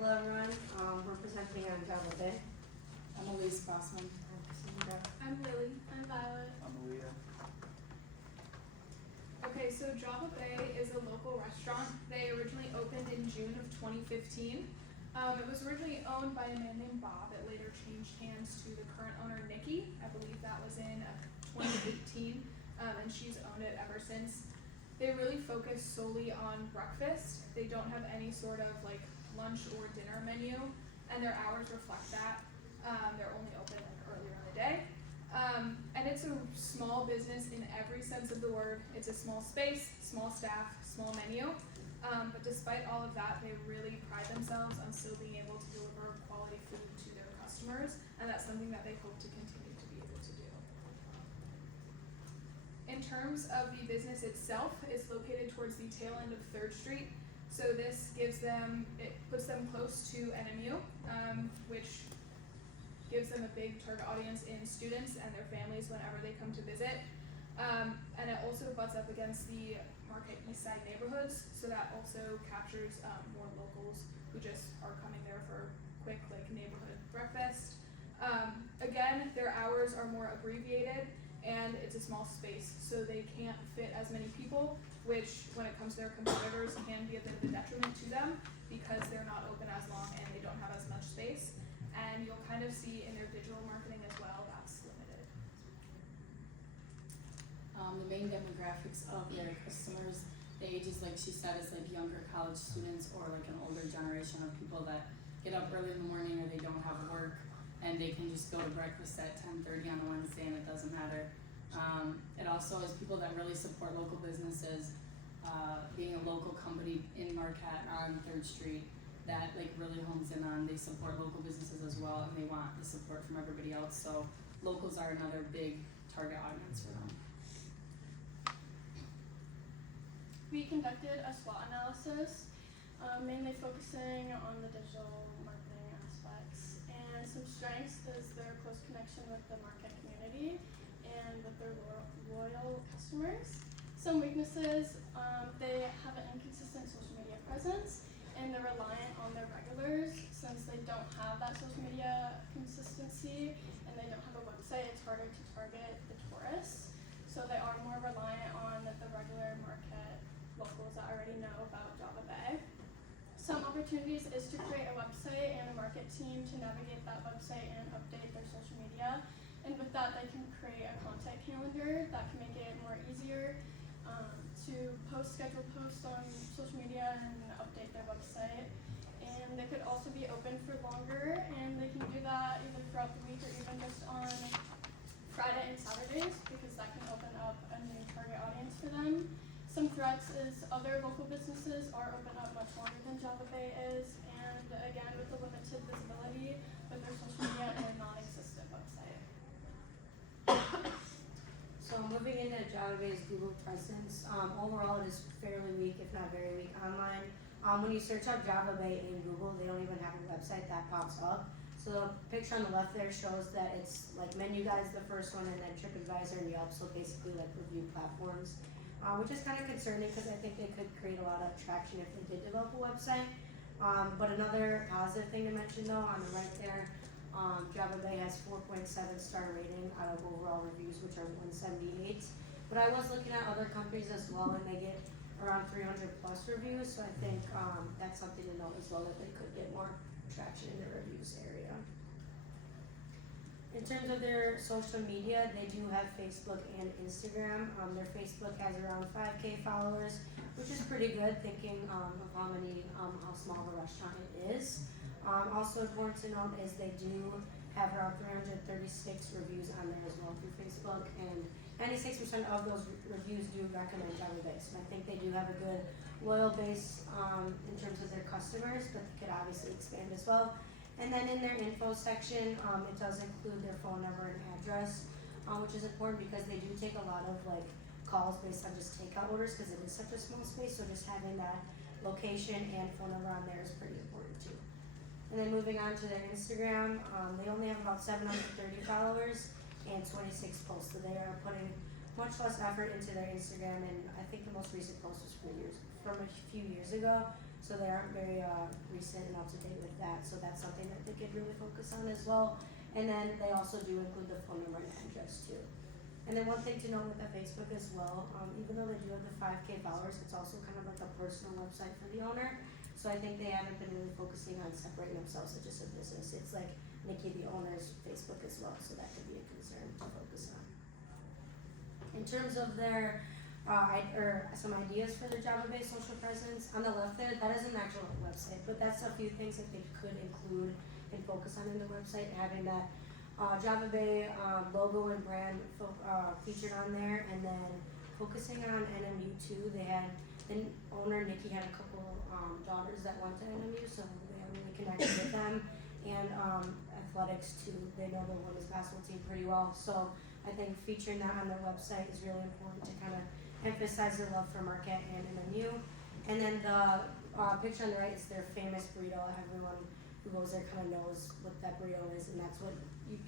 hello everyone, we're presenting on Java Bay. I'm Elise Bossman. I'm Lily. I'm Violet. I'm Aaliyah. Okay, so Java Bay is a local restaurant. They originally opened in June of 2015. It was originally owned by a man named Bob. It later changed hands to the current owner, Nikki. I believe that was in 2018, and she's owned it ever since. They really focus solely on breakfast. They don't have any sort of like lunch or dinner menu, and their hours reflect that. They're only open like earlier in the day. And it's a small business in every sense of the word. It's a small space, small staff, small menu. But despite all of that, they really pride themselves on still being able to deliver quality food to their customers, and that's something that they hope to continue to be able to do. In terms of the business itself, it's located towards the tail end of 3rd Street. So this puts them close to NMU, which gives them a big target audience in students and their families whenever they come to visit. And it also butts up against the Market East Side neighborhoods, so that also captures more locals who just are coming there for quick like neighborhood breakfast. Again, their hours are more abbreviated and it's a small space, so they can't fit as many people, which when it comes to their competitors can be a bit of a detriment to them because they're not open as long and they don't have as much space. And you'll kind of see in their digital marketing as well, that's limited. The main demographics of their customers, the ages, like she said, is like younger college students or like an older generation of people that get up early in the morning or they don't have work and they can just go to breakfast at 10:30 on a Wednesday and it doesn't matter. It also is people that really support local businesses, being a local company in Marquette on 3rd Street that like really hones in on, they support local businesses as well and they want the support from everybody else, so locals are another big target audience for them. We conducted a SWOT analysis, mainly focusing on the digital marketing aspects. And some strengths is their close connection with the Marquette community and with their loyal customers. Some weaknesses, they have an inconsistent social media presence and they're reliant on their regulars. Since they don't have that social media consistency and they don't have a website, it's harder to target the tourists. So they are more reliant on the regular Marquette locals that already know about Java Bay. Some opportunities is to create a website and a market team to navigate that website and update their social media. And with that, they can create a content calendar that can make it more easier to schedule posts on social media and update their website. And they could also be open for longer, and they can do that either throughout the week or even just on Friday and Saturdays, because that can open up a new target audience for them. Some threats is other local businesses are open up much longer than Java Bay is, and again with the limited visibility with their social media and their non-existent website. So moving into Java Bay's Google presence, overall it is fairly weak, if not very weak online. When you search up Java Bay in Google, they don't even have a website that pops up. So the picture on the left there shows that it's like Menu Guide's the first one and then TripAdvisor and Yelp, so basically like review platforms. Which is kind of concerning because I think they could create a lot of traction if they did develop a website. But another positive thing to mention though, on the right there, Java Bay has 4.7 star rating out of overall reviews, which are 178. But I was looking at other companies as well and they get around 300 plus reviews, so I think that's something to note as well, that they could get more traction in the reviews area. In terms of their social media, they do have Facebook and Instagram. Their Facebook has around 5K followers, which is pretty good thinking of how small the restaurant it is. Also important to note is they do have around 336 reviews on there as well through Facebook, and 96% of those reviews do recommend Java Bay. So I think they do have a good loyal base in terms of their customers, but they could obviously expand as well. And then in their info section, it does include their phone number and address, which is important because they do take a lot of like calls based on just takeout orders because it is such a small space. So just having that location and phone number on there is pretty important too. And then moving on to their Instagram, they only have about 730 followers and 26 posts. So they are putting much less effort into their Instagram, and I think the most recent post was from a few years ago. so they aren't very recent and up to date with that. So that's something that they could really focus on as well. And then they also do include the phone number and address too. And then one thing to note with that Facebook as well, even though they do have the 5K followers, it's also kind of like a personal website for the owner. So I think they haven't been really focusing on separating themselves as just a business. It's like Nikki, the owner's Facebook as well, so that could be a concern to focus on. In terms of their some ideas for their Java-based social presence, on the left there, that is an actual website, but that's a few things that they could include and focus on in the website, having that Java Bay logo and brand featured on there, and then focusing on NMU too. They had the owner Nikki had a couple daughters that went to NMU, so they are really connected with them, and athletics too. They know the women's basketball team pretty well, so I think featuring that on their website is really important to kind of emphasize their love for Marquette and NMU. And then the picture on the right is their famous burrito. Everyone who goes there kind of knows what that burrito is, and that's what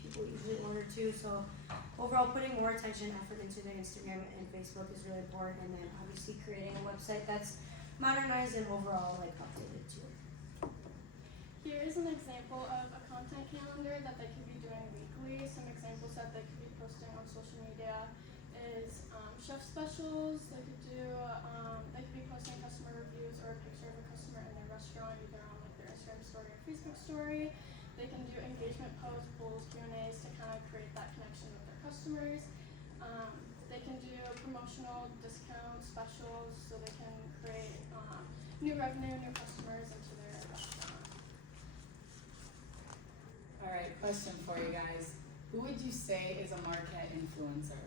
people usually order too. So overall, putting more attention and effort into their Instagram and Facebook is really important, and then obviously creating a website that's modernized and overall like updated too. Here is an example of a content calendar that they could be doing weekly. Some examples that they could be posting on social media is chef specials. They could do. They could be posting customer reviews or a picture of a customer in their restaurant, either on like their Instagram story or Facebook story. They can do engagement posts, polls, Q&As to kind of create that connection with their customers. They can do promotional discounts, specials, so they can create new revenue, new customers into their restaurant. Alright, question for you guys. Who would you say is a Marquette influencer?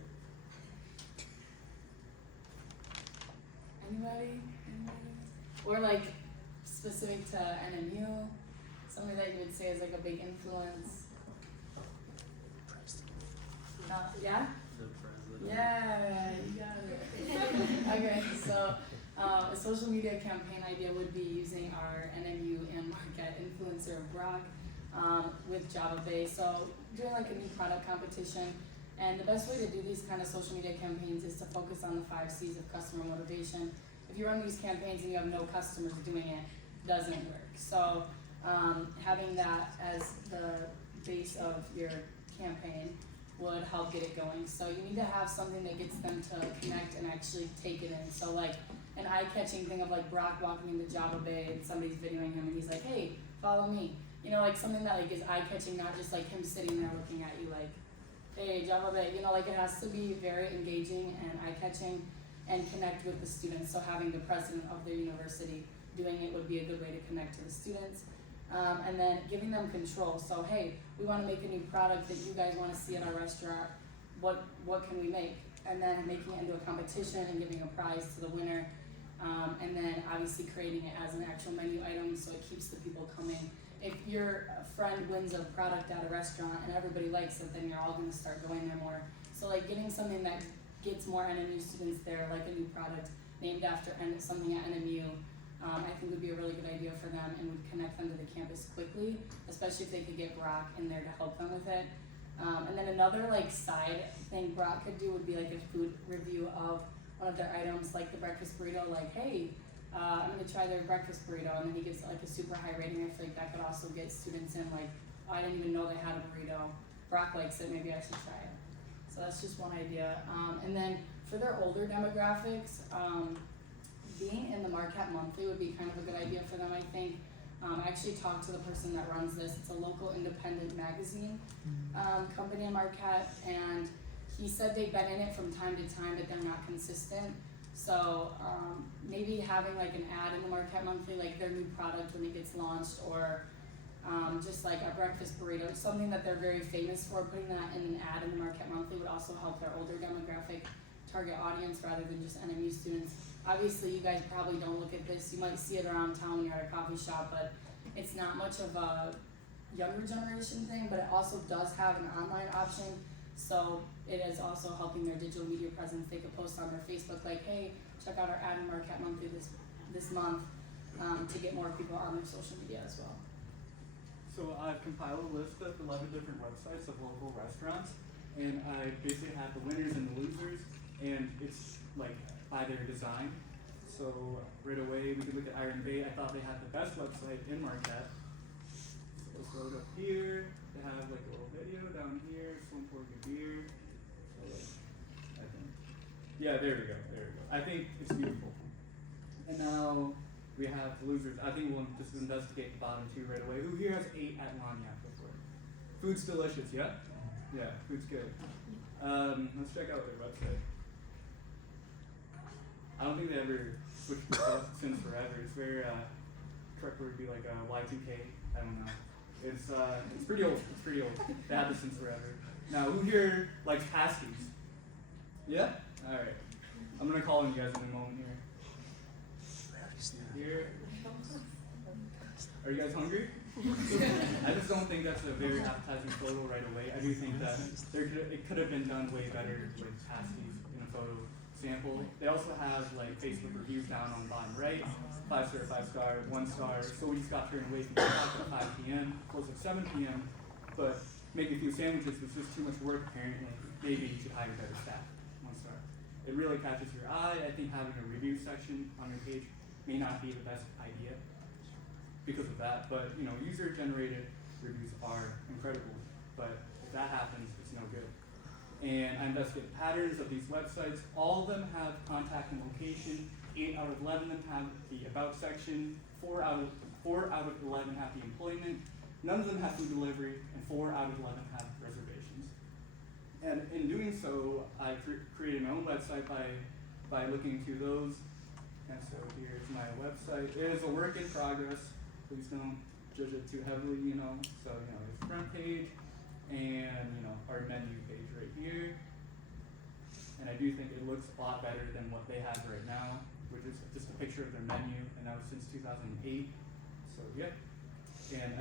Anybody? Or like specific to NMU? Somebody that you would say is like a big influence? Yeah? The president. Yeah, you got it. Okay, so a social media campaign idea would be using our NMU and Marquette influencer Brock with Java Bay. So doing like a new product competition. And the best way to do these kind of social media campaigns is to focus on the 5 C's of customer motivation. If you run these campaigns and you have no customers doing it, it doesn't work. So having that as the base of your campaign would help get it going. So you need to have something that gets them to connect and actually take it in. So like an eye-catching thing of like Brock walking into Java Bay and somebody's videoing him and he's like, hey, follow me. You know, like something that like is eye-catching, not just like him sitting there looking at you like, hey, Java Bay. You know, like it has to be very engaging and eye-catching and connect with the students. So having the president of their university doing it would be a good way to connect to the students. And then giving them control. So hey, we want to make a new product that you guys want to see at our restaurant. What can we make? And then making it into a competition and giving a prize to the winner. And then obviously creating it as an actual menu item so it keeps the people coming. If your friend wins a product at a restaurant and everybody likes it, then you're all going to start going there more. So like getting something that gets more NMU students there, like a new product named after something at NMU, I think would be a really good idea for them and would connect them to the campus quickly, especially if they could get Brock in there to help them with it. And then another like side thing Brock could do would be like a food review of one of their items, like the breakfast burrito, like, hey, I'm gonna try their breakfast burrito, and then he gives like a super high rating. I feel like that could also get students in, like, oh, I didn't even know they had a burrito. Brock likes it, maybe I should try it. So that's just one idea. And then for their older demographics, being in the Marquette Monthly would be kind of a good idea for them, I think. I actually talked to the person that runs this. It's a local independent magazine company in Marquette, and he said they've been in it from time to time, but they're not consistent. So maybe having like an ad in the Marquette Monthly, like their new product when it gets launched, or just like a breakfast burrito, something that they're very famous for. Putting that in an ad in the Marquette Monthly would also help their older demographic target audience rather than just NMU students. Obviously, you guys probably don't look at this. You might see it around town when you're at a coffee shop, but it's not much of a younger generation thing, but it also does have an online option. So it is also helping their digital media presence. They could post on their Facebook like, hey, check out our ad in Marquette Monthly this month to get more people on their social media as well. So I've compiled a list of 11 different websites of local restaurants, and I basically have the winners and the losers, and it's like by their design. So right away we could look at Iron Bay. I thought they had the best website in Marquette. So let's load up here. They have like a little video down here. Swim for good beer. So like, I think. Yeah, there we go. There we go. I think it's beautiful. And now we have the losers. I think we'll just investigate the bottom two right away. Who here has ate at Lagniappe before? Food's delicious, yeah? Yeah, food's good. Let's check out their website. I don't think they ever switched this up since forever. It's very, correct word would be like Y2K. I don't know. It's pretty old. It's pretty old. They had this since forever. Now, who here likes pasties? Yeah? Alright. I'm gonna call on you guys in a moment here. Here. Are you guys hungry? I just don't think that's a very appetizing photo right away. I do think that it could have been done way better with pasties in a photo sample. They also have like Facebook reviews down on the bottom right. 5 star, 5 star, 1 star. So we just got turned away from the talk at 5 p.m. Close at 7 p.m. But making a few sandwiches was just too much work apparently. Maybe you should hire better staff. 1 star. It really catches your eye. I think having a review section on your page may not be the best idea because of that, but you know, user-generated reviews are incredible, but if that happens, it's no good. And I investigated patterns of these websites. All of them have contact and location. 8 out of 11 of them have the about section. 4 out of 11 have the employment. None of them have food delivery, and 4 out of 11 have reservations. And in doing so, I created my own website by looking to those. And so here's my website. It is a work in progress. Please don't judge it too heavily, you know. So, you know, there's front page and, you know, our menu page right here. And I do think it looks a lot better than what they have right now, which is just a picture of their menu, and that was since 2008. So, yeah. And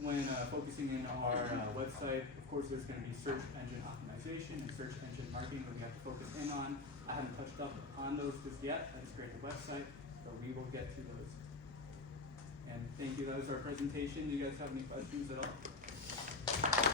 when focusing in our website, of course, there's going to be search engine optimization and search engine marketing that we have to focus in on. I haven't touched up on those just yet. I just created the website, but we will get to those. And thank you. That was our presentation. Do you guys have any questions at all?